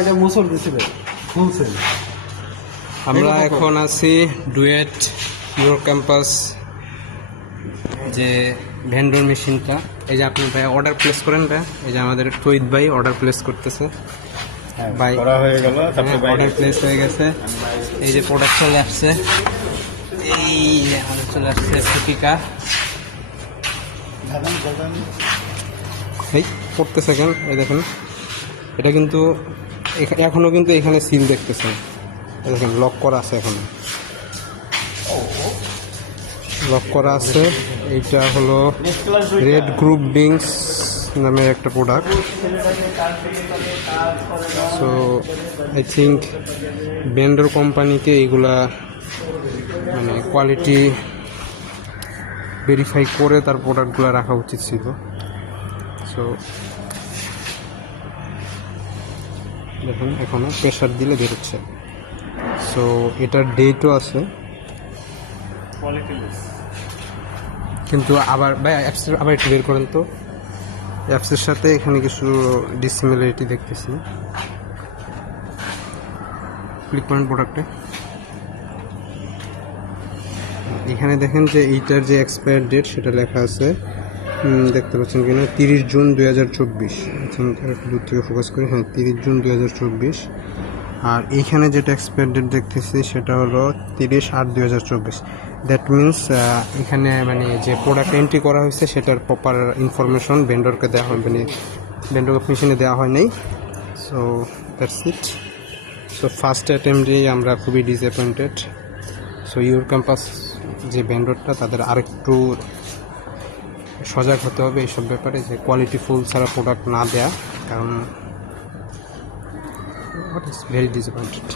এটা মুসল দিছিল হোলসেল। আমরা এখন আছি ডুয়েট ইউরো ক্যাম্পাস যে ভেন্ডর মেশিনটা। এই যে আপনি ভাই অর্ডার প্লেস করেন ভাই, এই যে আমাদের তৈদ ভাই অর্ডার প্লেস করতেছে। ভাই করা হয়ে গেল, অর্ডার প্লেস হয়ে গেছে। এই যে প্রোডাক্ট চলে আসছে, এই যে আমাদের চলে আসছে ফুটিকা। এই পড়তেছে কেন, এই দেখেন এটা কিন্তু এখনো কিন্তু এখানে সিল দেখতেছেন, দেখেন লক করা আছে, এখনো লক করা আছে। এইটা হলো রেড গ্রুপ বিংস নামের একটা product. So I think vendor কোম্পানিকে এগুলা মানে কোয়ালিটি ভেরিফাই করে তার প্রোডাক্টগুলো রাখা উচিত ছিল। সো দেখুন এখনো প্রেশার দিলে বেরোচ্ছে। সো এটার ডেটও আছে, কিন্তু আবার ভাই অ্যাপসের আবার একটু বের করেন তো। অ্যাপসের সাথে এখানে কিছু ডিসিমিলারিটি দেখতেছি। ক্লিক করেন প্রোডাক্টে, এখানে দেখেন যে এইটার যে এক্সপায়ার ডেট সেটা লেখা আছে, দেখতে পাচ্ছেন কিনা, 30 জুন 2024। একটু দূর থেকে ফোকাস করি, হ্যাঁ 30 জুন 2024। আর এইখানে যেটা এক্সপায়ার ডেট দেখতেছি সেটা হলো 30/8/2024। দ্যাট মিনস এখানে মানে যে প্রোডাক্ট এন্ট্রি করা হয়েছে সেটার প্রপার ইনফরমেশন ভেন্ডরকে দেওয়া হয়, মানে ভেন্ডর মেশিনে দেওয়া হয় নাই। So that's it. So first অ্যাটেম্পটেই আমরা খুবই ডিসঅ্যাপয়েন্টেড। সো ইউর ক্যাম্পাস যে ভেন্ডরটা, তাদের আরেকটু সজাগ হতে হবে এইসব ব্যাপারে, যে কোয়ালিটি ফুল ছাড়া প্রোডাক্ট না দেয়া, কারণ what is very disappointed.